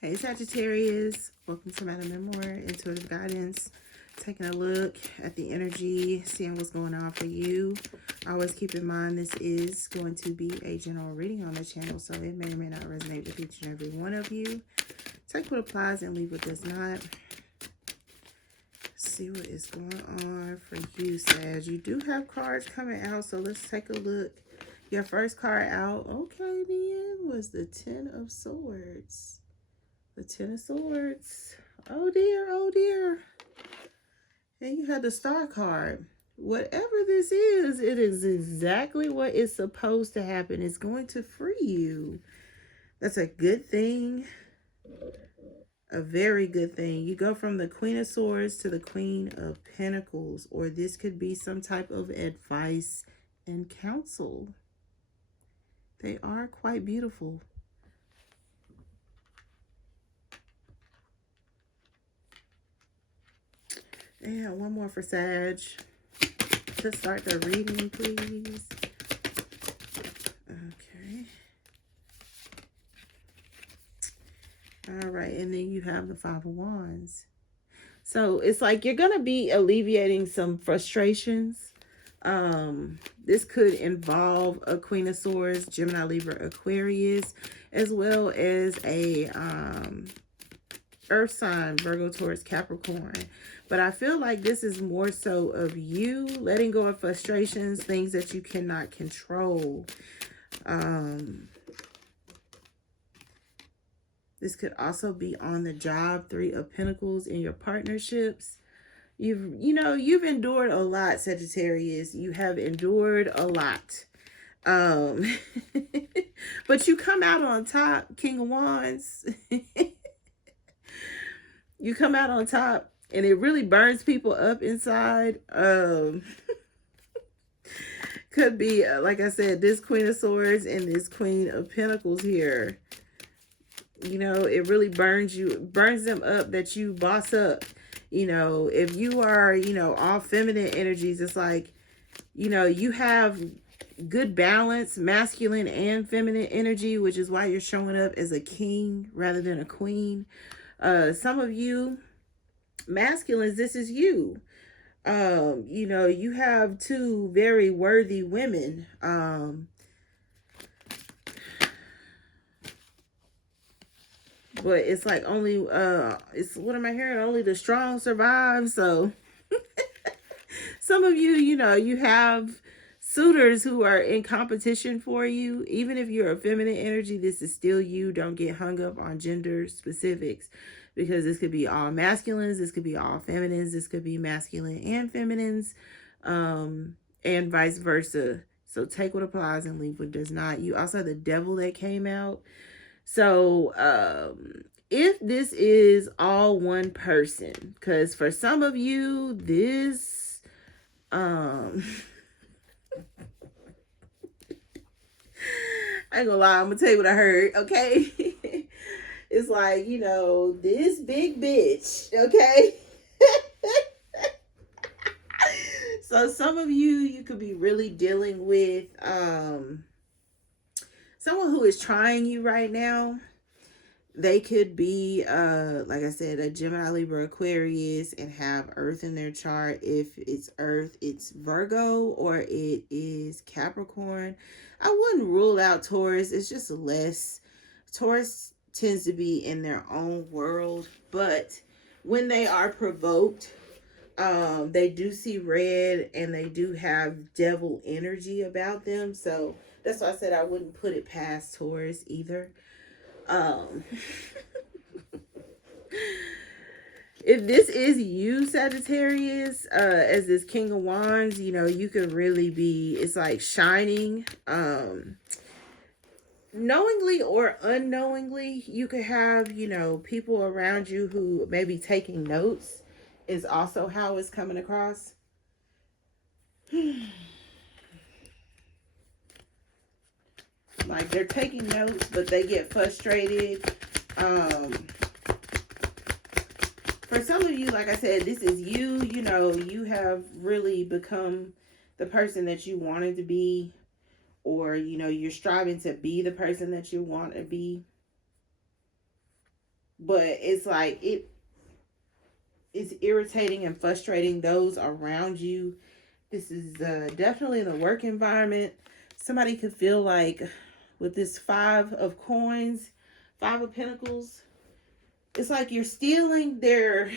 Hey Sagittarius, welcome to MadamMemoir, intuitive guidance. Taking a look at the energy, seeing what's going on for you. Always keep in mind this is going to be a general reading on the channel, so it may or may not resonate with each and every one of you. Take what applies and leave what does not. See what is going on for you, Sag. You do have cards coming out, so let's take a look. Your first card out, okay, then, was the Ten of Swords. The Ten of Swords. Oh dear, oh dear. And you had the Star card. Whatever this is, it is exactly what is supposed to happen. It's going to free you. That's a good thing. A very good thing. You go from the Queen of Swords to the Queen of Pentacles. Or this could be some type of advice and counsel. They are quite beautiful. And one more for Sag. To start the reading, please. Okay. All right. And then you have the Five of Wands. So it's like you're going to be alleviating some frustrations. This could involve a Queen of Swords, Gemini, Libra, Aquarius, as well as a Earth sign, Virgo, Taurus, Capricorn. But I feel like this is more so of you letting go of frustrations, things that you cannot control. This could also be on the job, Three of Pentacles, in your partnerships. You've endured a lot, Sagittarius. You have endured a lot. But you come out on top, King of Wands. You come out on top, and it really burns people up inside. Could be, like I said, this Queen of Swords and this Queen of Pentacles here. It really burns them up that you boss up. If you are, all feminine energies, it's like, you have good balance, masculine and feminine energy, which is why you're showing up as a king rather than a queen. Some of you masculines, this is you. You have two very worthy women. But it's like only, what am I hearing? Only the strong survive. So some of you, you have suitors who are in competition for you. Even if you're a feminine energy, this is still you. Don't get hung up on gender specifics, because this could be all masculines, this could be all feminines, this could be masculine and feminines, and vice versa. So take what applies and leave what does not. You also have the Devil that came out. So if this is all one person, because for some of you, this I ain't gonna lie, I'm gonna tell you what I heard, okay? It's like, this big bitch, okay? So some of you could be really dealing with someone who is trying you right now. They could be, like I said, a Gemini, Libra, Aquarius, and have Earth in their chart. If it's Earth, it's Virgo, or it is Capricorn. I wouldn't rule out Taurus. It's just less. Taurus tends to be in their own world, but when they are provoked, they do see red, and they do have devil energy about them. So that's why I said I wouldn't put it past Taurus either. If this is you, Sagittarius, as this King of Wands, you could really be, it's like shining, knowingly or unknowingly. You could have, people around you who may be taking notes, is also how it's coming across. Like they're taking notes, but they get frustrated. For some of you, like I said, this is you. You have really become the person that you wanted to be, or, you're striving to be the person that you want to be. But it's like it's irritating and frustrating those around you. This is definitely in a work environment. Somebody could feel like with this five of coins, five of pentacles, it's like you're stealing their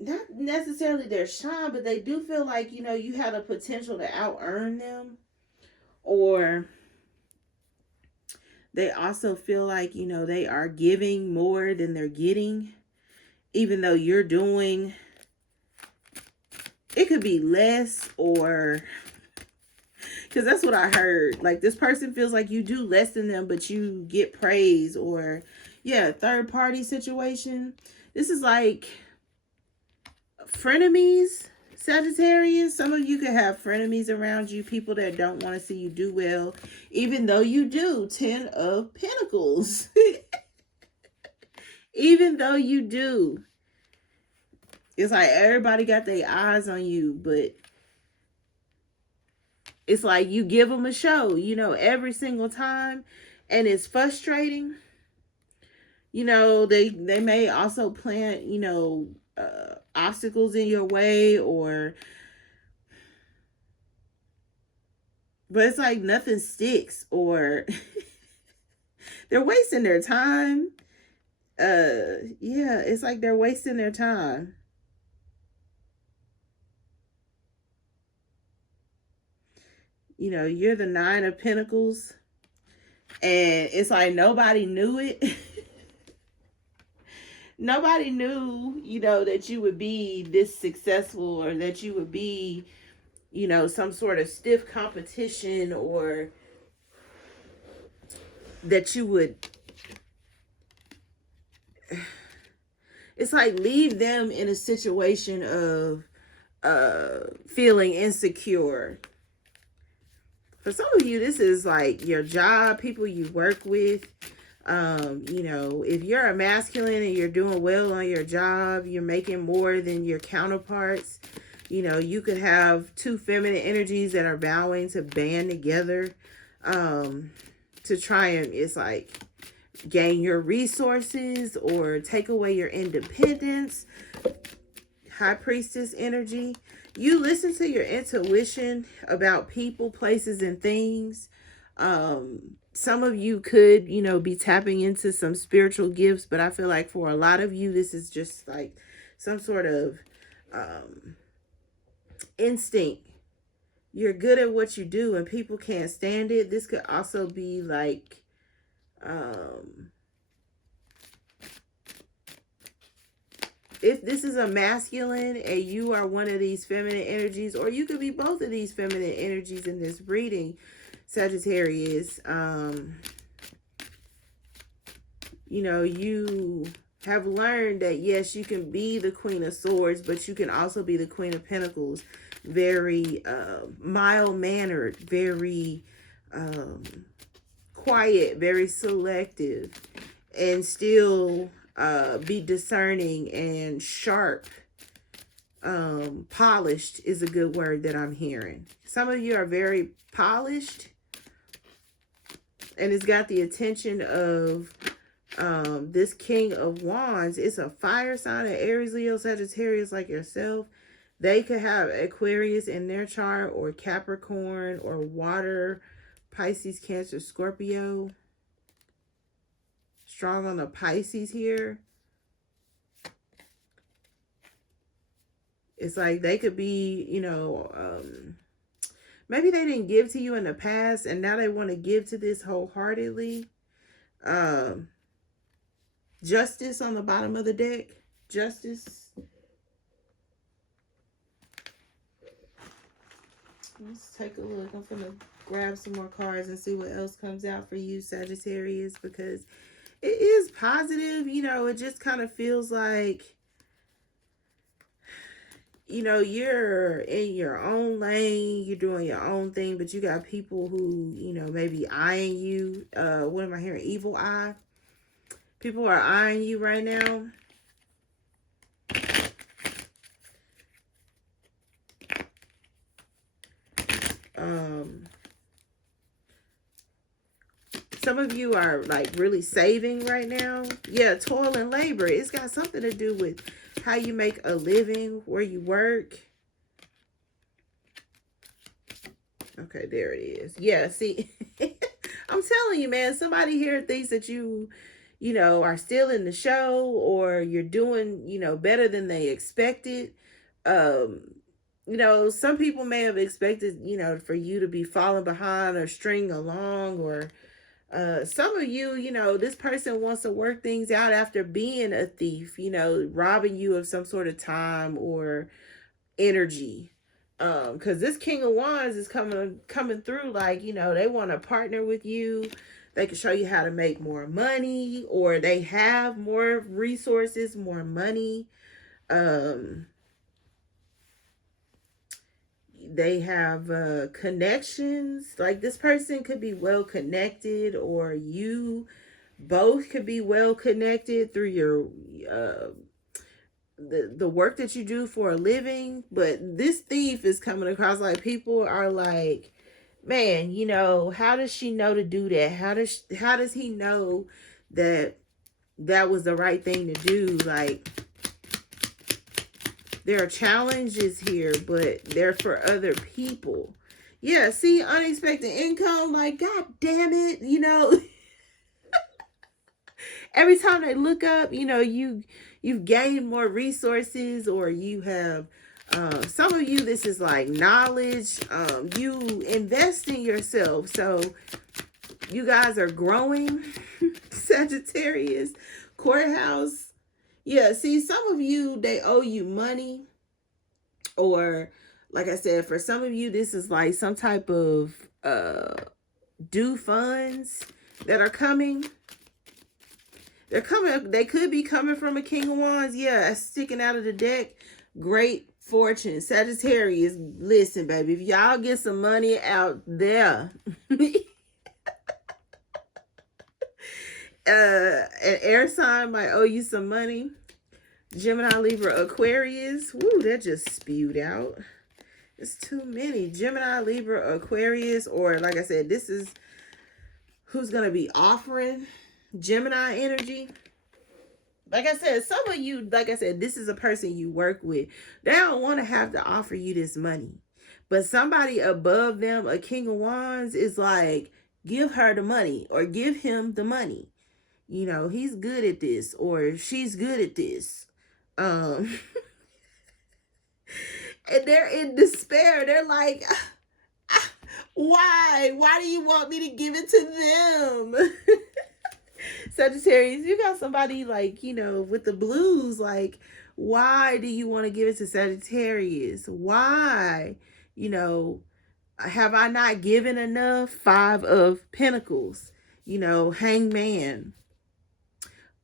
not necessarily their shine, but they do feel like, you know, you have the potential to out earn them. Or they also feel like, you know, they are giving more than they're getting, even though you're doing, it could be less, or because that's what I heard. Like, this person feels like you do less than them, but you get praise. Or, yeah, third party situation. This is like frenemies, Sagittarius. Some of you could have frenemies around you, people that don't want to see you do well, even though you do. 10 of Pentacles. Even though you do. It's like everybody got their eyes on you, but it's like you give them a show, you know, every single time, and it's frustrating. You know, they may also plant, you know, obstacles in your way, or but it's like nothing sticks, or they're wasting their time. Yeah, it's like they're wasting their time. You know, you're the 9 of Pentacles, and it's like nobody knew it. Nobody knew, you know, that you would be this successful, or that you would be, you know, some sort of stiff competition, or that you would, it's like leave them in a situation of feeling insecure. For some of you, this is like your job, people you work with. You know, if you're a masculine and you're doing well on your job, you're making more than your counterparts. You know, you could have two feminine energies that are vowing to band together to try and, it's like, gain your resources or take away your independence. High Priestess energy. You listen to your intuition about people, places, and things. Some of you could, you know, be tapping into some spiritual gifts, but I feel like for a lot of you, this is just like some sort of instinct. You're good at what you do and people can't stand it. This could also be like if this is a masculine and you are one of these feminine energies, or you could be both of these feminine energies in this reading, Sagittarius, you know, you have learned that, yes, you can be the Queen of Swords, but you can also be the Queen of Pentacles. Very mild-mannered, very quiet, very selective, and still be discerning and sharp. Polished is a good word that I'm hearing. Some of you are very polished, and it's got the attention of this King of Wands. It's a fire sign, of Aries, Leo, Sagittarius, like yourself. They could have Aquarius in their chart, or Capricorn, or water, Pisces, Cancer, Scorpio. Strong on the Pisces here. It's like they could be, you know, maybe they didn't give to you in the past and now they want to give to this wholeheartedly. Justice on the bottom of the deck. Justice. Let's take a look. I'm going to grab some more cards and see what else comes out for you, Sagittarius, because it is positive. You know, it just kind of feels like, you know, you're in your own lane, you're doing your own thing, but you got people who, you know, maybe eyeing you. What am I hearing? Evil eye. People are eyeing you right now. Some of you are like really saving right now. Yeah, toil and labor. It's got something to do with how you make a living, where you work. Okay, there it is. Yeah, see, I'm telling you, man, somebody here thinks that you know, are still in the show, or you're doing, you know, better than they expected. Um, you know, some people may have expected, you know, for you to be falling behind or string along, or some of you, you know, this person wants to work things out after being a thief, you know, robbing you of some sort of time or energy. Because this King of Wands is coming through, like, you know, they want to partner with you. They can show you how to make more money, or they have more resources, more money. Um, they have connections. Like, this person could be well connected, or you both could be well connected through your the work that you do for a living. But this thief is coming across like people are like, man, you know, how does she know to do that? How does he know that that was the right thing to do? Like, there are challenges here, but they're for other people. Yeah, see, unexpected income, like, god damn it, you know. Every time they look up, you know, you've gained more resources, or you have some of you, this is like knowledge. You invest in yourself, so you guys are growing. Sagittarius, courthouse. Yeah, see, some of you, they owe you money, or like I said, for some of you, this is like some type of due funds that are coming. They're coming. They could be coming from a King of Wands. Yeah, sticking out of the deck. Great fortune. Sagittarius, listen, baby. If y'all get some money out there, an air sign might owe you some money. Gemini, Libra, Aquarius. Woo, that just spewed out. It's too many. Gemini, Libra, Aquarius, or like I said, this is who's going to be offering Gemini energy. Like I said, some of you, like I said, this is a person you work with. They don't want to have to offer you this money. But somebody above them, a King of Wands, is like, give her the money, or give him the money. You know, he's good at this, or she's good at this. And they're in despair. They're like, why? Why do you want me to give it to them? Sagittarius, you got somebody like, you know, with the blues. Like, why do you want to give it to Sagittarius? Why? You know, have I not given enough? 5 of Pentacles, you know, Hangman.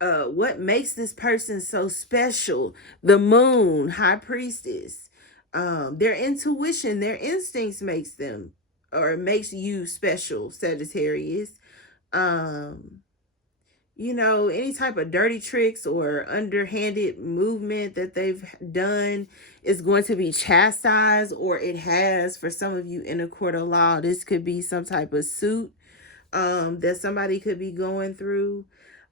What makes this person so special? The Moon, High Priestess. Their intuition, their instincts makes them, or makes you special, Sagittarius. You know, any type of dirty tricks or underhanded movement that they've done is going to be chastised, or it has for some of you in a court of law. This could be some type of suit that somebody could be going through.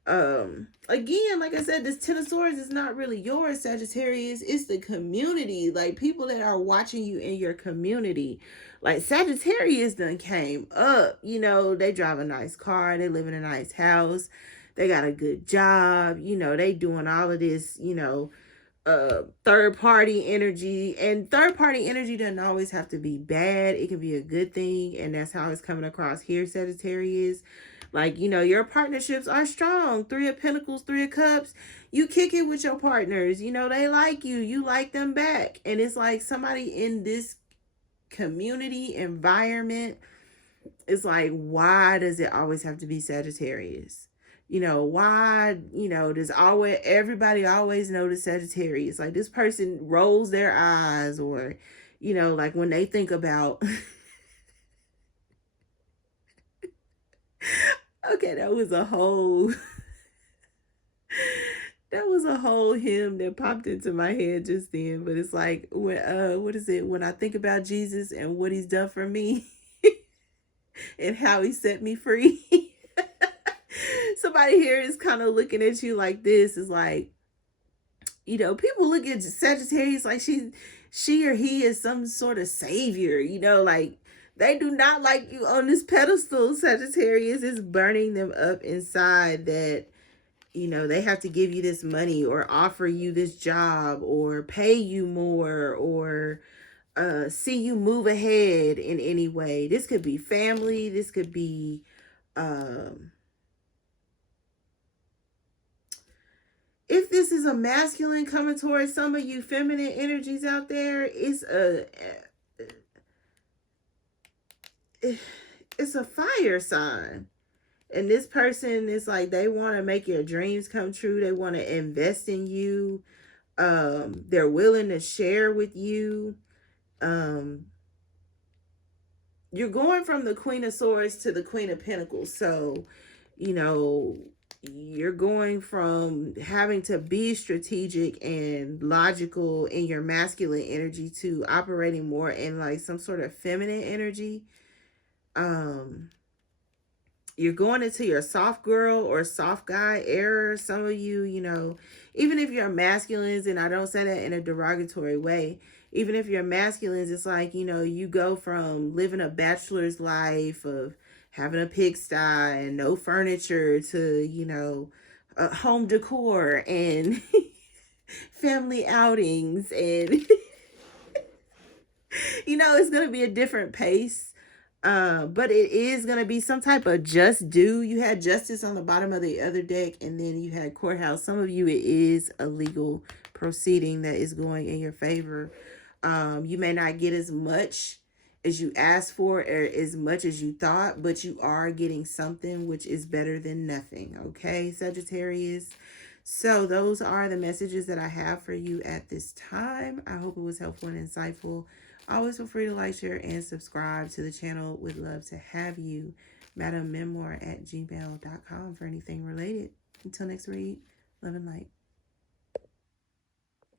Again, like I said, this Ten of Swords is not really yours, Sagittarius. It's the community, like people that are watching you in your community. Like, Sagittarius done came up, you know, they drive a nice car, they live in a nice house, they got a good job, you know, they doing all of this, you know, third party energy. And third party energy doesn't always have to be bad. It can be a good thing, and that's how it's coming across here, Sagittarius. Like, you know, your partnerships are strong. 3 of Pentacles, 3 of Cups. You kick it with your partners. You know, they like you. You like them back. And it's like somebody in this community environment is like, why does it always have to be Sagittarius? You know, why, you know, does always everybody always notice Sagittarius? Like, this person rolls their eyes, or, you know, like when they think about okay, that was a whole hymn that popped into my head just then. But it's like, when what is it? When I think about Jesus and what he's done for me and how he set me free. Somebody here is kind of looking at you like this. Is like, you know, people look at Sagittarius like she or he is some sort of savior, you know, like they do not like you on this pedestal. Sagittarius is burning them up inside that, you know, they have to give you this money or offer you this job or pay you more or see you move ahead in any way. This could be family. This could be, if this is a masculine coming towards some of you feminine energies out there, it's a fire sign. And this person is like, they want to make your dreams come true. They want to invest in you. They're willing to share with you. You're going from the Queen of Swords to the Queen of Pentacles. So, you know, you're going from having to be strategic and logical in your masculine energy to operating more in like some sort of feminine energy. You're going into your soft girl or soft guy era. Some of you, you know, even if you're masculines, and I don't say that in a derogatory way, even if you're masculines, it's like, you know, you go from living a bachelor's life of having a pigsty and no furniture to, you know, home decor and family outings. And, you know, it's going to be a different pace. But it is going to be some type of just due. You had justice on the bottom of the other deck, and then you had courthouse. Some of you, it is a legal proceeding that is going in your favor. You may not get as much as you asked for or as much as you thought, but you are getting something, which is better than nothing. Okay, Sagittarius. So those are the messages that I have for you at this time. I hope it was helpful and insightful. Always feel free to like, share, and subscribe to the channel. Would love to have you. MadamMemoir@gmail.com for anything related. Until next read, love and light.